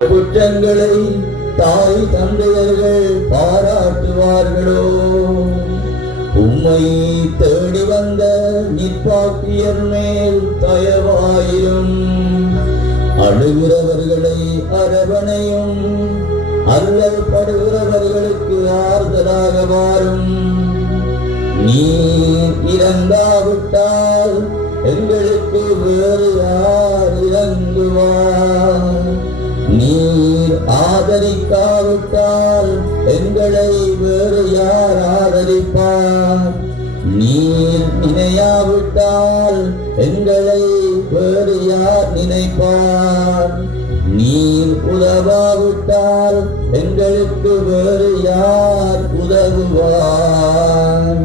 குற்றங்களை தாய் தந்தையர்கள் பாராட்டுவார்களோ? உம்மை தேடி வந்த நிற்பாக்கியர் மேல் தயவாயிரும். அழுகிறவர்களை அரவணையும், அல்லல் படுகிறவர்களுக்கு ஆறுதலாக வாரும். நீர் இறங்காவிட்டால் எங்களுக்கு வேறு யார் இறங்குவார்? நீர் ஆதரிக்காவிட்டால் எங்களை வேறு யார் ஆதரிப்பார்? நீர் நினையாவிட்டால் எங்களை வேறு யார் நினைப்பார்? நீர் உதவாவிட்டால் எங்களுக்கு வேறு யார் உதவுவார்?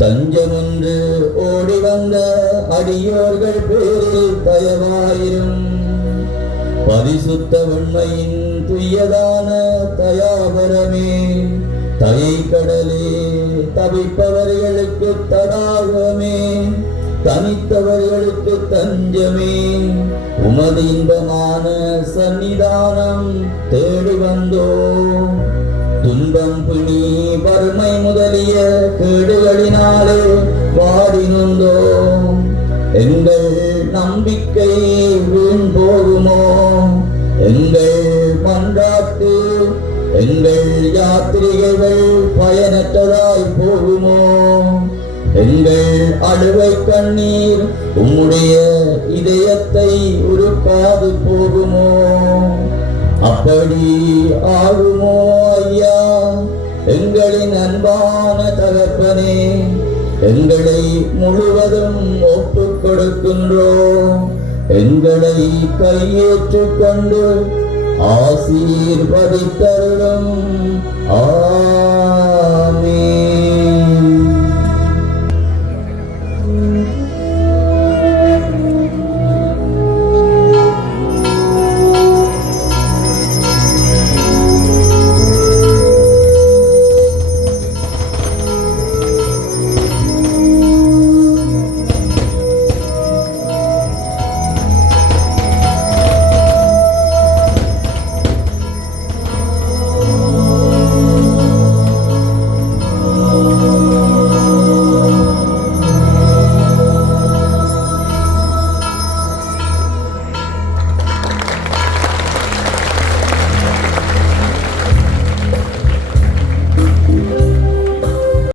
தஞ்சமென்று ஓடி வந்த அடியோர்கள் பேரில் தயவாயிரும். பரிசுத்த வெண்மையின் துயதான தயாபரமே, தயை கடலே, தவிப்பவர்களுக்கு தடாகமே, தனித்தவர்களுக்கு தஞ்சமே, உமது இன்பமான சன்னிதானம் தேடி வந்தோ. துன்பம் பிணி வறுமை முதலிய கேடுகளினாலே வாடினோந்தோ. எங்கள் நம்பிக்கை வீண் போகுமோ? எங்கள் மன்றாட்டு, எங்கள் யாத்திரிகைகள் பயனற்றதாய் போகுமோ? எங்கள் அழுவை கண்ணீர் உம்முடைய இதயத்தை உருக்காது போகுமோ? அப்படி ஆகுமோ ஐயா? எங்களின் அன்பான தகப்பனே, எங்களை முழுவதும் ஒப்புக் கொடுக்கின்றோம். எங்களை கையேற்றுக் கொண்டு ஆசீர்வதித்தருளும். ஆமென்.